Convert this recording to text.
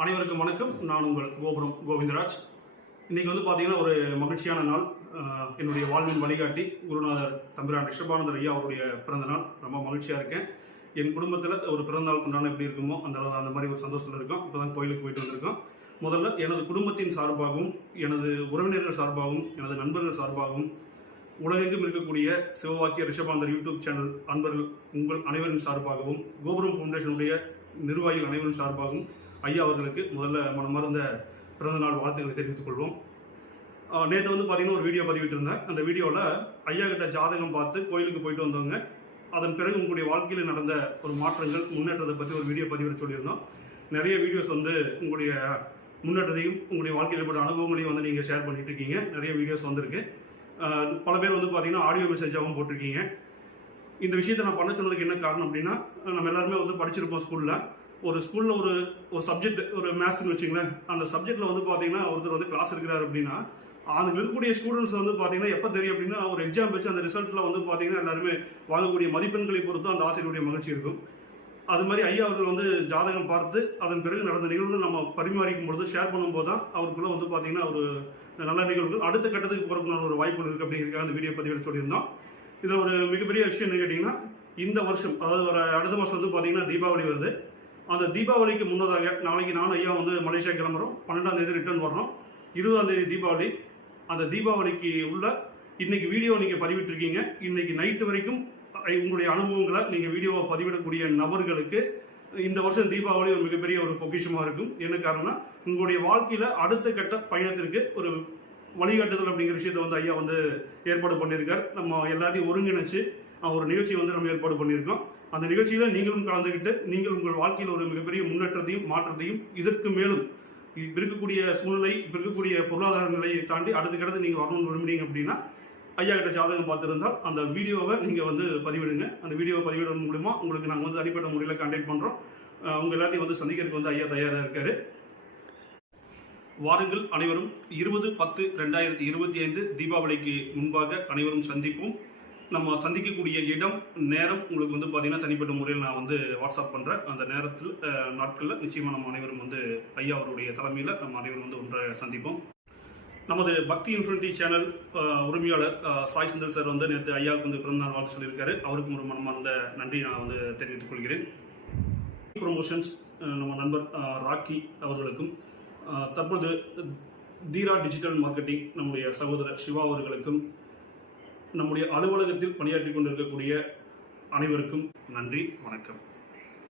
அனைவருக்கும் வணக்கம். நான் உங்கள் கோபுரம் கோவிந்தராஜ். இன்னைக்கு வந்து பார்த்தீங்கன்னா ஒரு மகிழ்ச்சியான நாள். என்னுடைய வாழ்வின் வழிகாட்டி குருநாதர் தம்பிரான் ரிஷபானந்தர் ஐயா அவருடைய பிறந்த நாள். ரொம்ப மகிழ்ச்சியாக இருக்கேன். என் குடும்பத்தில் ஒரு பிறந்தநாள் கொண்டாட எப்படி இருக்குமோ அந்த அந்த மாதிரி ஒரு சந்தோஷத்தில் இருக்கோம். இப்போ தான் கோயிலுக்கு போயிட்டு வந்திருக்கோம். முதல்ல எனது குடும்பத்தின் சார்பாகவும் எனது உறவினர்கள் சார்பாகவும் எனது நண்பர்கள் சார்பாகவும் உலகெங்கும் இருக்கக்கூடிய சிவவாக்கிய ரிஷபாந்தர் யூடியூப் சேனல் அன்பர்கள் உங்கள் அனைவரின் சார்பாகவும் கோபுரம் ஃபவுண்டேஷனுடைய நிர்வாகிகள் அனைவரின் சார்பாகவும் ஐயா அவர்களுக்கு முதல்ல மனமார்ந்த பிறந்தநாள் வாழ்த்துக்களை தெரிவித்துக் கொள்வோம். நேற்று வந்து பார்த்தீங்கன்னா ஒரு வீடியோ பதிவிட்டிருந்தேன் அந்த வீடியோவில் ஐயா கிட்ட ஜாதகம் பார்த்து கோயிலுக்கு போயிட்டு வந்தவங்க அதன் பிறகு உங்களுடைய வாழ்க்கையில் நடந்த ஒரு மாற்றங்கள் முன்னேற்றத்தை பற்றி ஒரு வீடியோ பதிவிட சொல்லியிருந்தோம். நிறைய வீடியோஸ் வந்து உங்களுடைய முன்னேற்றத்தையும் உங்களுடைய வாழ்க்கையில் ஏற்பட்ட அனுபவங்களையும் வந்து நீங்கள் ஷேர் பண்ணிட்டு இருக்கீங்க நிறைய வீடியோஸ் வந்திருக்கு. பல பேர் வந்து பார்த்தீங்கன்னா ஆடியோ மெசேஜாகவும் போட்டிருக்கீங்க. இந்த விஷயத்தை நான் பண்ண சொன்னதுக்கு என்ன காரணம் அப்படின்னா நம்ம எல்லாருமே வந்து படிச்சிருப்போம் ஸ்கூலில் ஒரு ஸ்கூலில் ஒரு ஒரு சப்ஜெக்ட் ஒரு மேத்ஸ்னு வச்சுங்களேன் அந்த சப்ஜெக்ட்டில் வந்து பார்த்தீங்கன்னா ஒருத்தர் வந்து கிளாஸ் எடுக்கிறார் அப்படின்னா அந்த இருக்கக்கூடிய ஸ்டூடெண்ட்ஸ் வந்து பார்த்தீங்கன்னா எப்போ தெரியும் அப்படின்னா ஒரு எக்ஸாம் வச்சு அந்த ரிசல்ட்டில் வந்து பார்த்தீங்கன்னா எல்லாருமே வாங்கக்கூடிய மதிப்பெண்களை பொறுத்து அந்த ஆசிரியருடைய மகிழ்ச்சி இருக்கும். அது மாதிரி ஐயா அவர்கள் வந்து ஜாதகம் பார்த்து அதன் பிறகு நடந்த நிகழ்வுகள் நம்ம பரிமாறிக்கும் பொழுது ஷேர் பண்ணும்போது தான் அவருக்குள்ள வந்து பார்த்தீங்கன்னா ஒரு நல்ல நிகழ்வுகள். அடுத்த கட்டத்துக்கு போகிறதுக்கான ஒரு வாய்ப்புகள் இருக்குது அப்படிங்கிறதுக்காக அந்த வீடியோ பதிவில் சொல்லியிருந்தோம். இதில் ஒரு மிகப்பெரிய விஷயம் என்ன கேட்டிங்கன்னா இந்த வருஷம் அதாவது ஒரு அடுத்த வருஷம் வந்து பார்த்தீங்கன்னா தீபாவளி வருது. அந்த தீபாவளிக்கு முன்னதாக நாளைக்கு நானும் ஐயா வந்து மலேசியா கிளம்புறோம். பன்னெண்டாம் தேதி ரிட்டர்ன் வர்றோம். இருபதாம் தேதி தீபாவளி. அந்த தீபாவளிக்கு உள்ள இன்னைக்கு வீடியோ நீங்கள் பதிவிட்டிருக்கீங்க. இன்னைக்கு நைட்டு வரைக்கும் ஐ- உங்களுடைய அனுபவங்களை நீங்கள் வீடியோவை பதிவிடக்கூடிய நபர்களுக்கு இந்த வருஷம் தீபாவளி ஒரு மிகப்பெரிய ஒரு பொக்கிஷமாக இருக்கும். என்ன காரணம்னா உங்களுடைய வாழ்க்கையில் அடுத்த கட்ட பயணத்திற்கு ஒரு வழிகாட்டுதல் அப்படிங்கிற விஷயத்த வந்து ஐயா வந்து ஏற்பாடு பண்ணியிருக்கார். நம்ம எல்லாத்தையும் ஒருங்கிணைச்சு ஒரு நிகழ்ச்சி வந்து நம்ம ஏற்பாடு பண்ணியிருக்கோம். அந்த நிகழ்ச்சியில நீங்களும் கலந்துக்கிட்டு நீங்கள் உங்கள் வாழ்க்கையில் ஒரு மிகப்பெரிய முன்னேற்றத்தையும் மாற்றத்தையும் இதற்கு மேலும் இப்ப இருக்கக்கூடிய சூழ்நிலை இருக்கக்கூடிய பொருளாதார நிலையை தாண்டி அடுத்த கடத்து நீங்க வரணும்னு விரும்புனீங்க அப்படின்னா ஐயா கிட்ட ஜாதகம் பார்த்துருந்தால் அந்த வீடியோவை நீங்க வந்து பதிவிடுங்க. அந்த வீடியோவை பதிவிடுறது மூலிமா உங்களுக்கு நாங்கள் வந்து தனிப்பட்ட முறையில் கான்டாக்ட் பண்றோம். அவங்க உங்க எல்லாத்தையும் வந்து சந்திக்கிறதுக்கு வந்து ஐயா தயாராக இருக்காரு. வாருங்கள் அனைவரும் இருபது பத்து ரெண்டாயிரத்தி இருபத்தி ஐந்து தீபாவளிக்கு முன்பாக அனைவரும் சந்திப்போம். நம்ம சந்திக்கக்கூடிய இடம் நேரம் உங்களுக்கு வந்து பார்த்தீங்கன்னா தனிப்பட்ட முறையில் நான் வந்து வாட்ஸ்அப் பண்ணுறேன் அந்த நேரத்தில் நாட்களில் நிச்சயமாக நம்ம அனைவரும் வந்து ஐயா அவருடைய தலைமையில் நம்ம அனைவரும் வந்து ஒன்றை சந்திப்போம். நமது பக்தி இன்ஃபினிட்டி சேனல் உரிமையாளர் சாய் சுந்தர் சார் வந்து நேற்று ஐயாவுக்கு வந்து பிறந்தநாள் வாழ்த்து சொல்லியிருக்காரு. அவருக்கும் ஒரு மனமார்ந்த நன்றி நான் வந்து தெரிவித்துக் கொள்கிறேன். ப்ரொமோஷன்ஸ் நம்ம நண்பர் ராக்கி அவர்களுக்கும் தற்பொழுது தீரா டிஜிட்டல் மார்க்கெட்டிங் நம்முடைய சகோதரர் சிவா அவர்களுக்கும் நம்முடைய அலுவலகத்தில் பணியாற்றி கொண்டிருக்கக்கூடிய அனைவருக்கும் நன்றி வணக்கம்.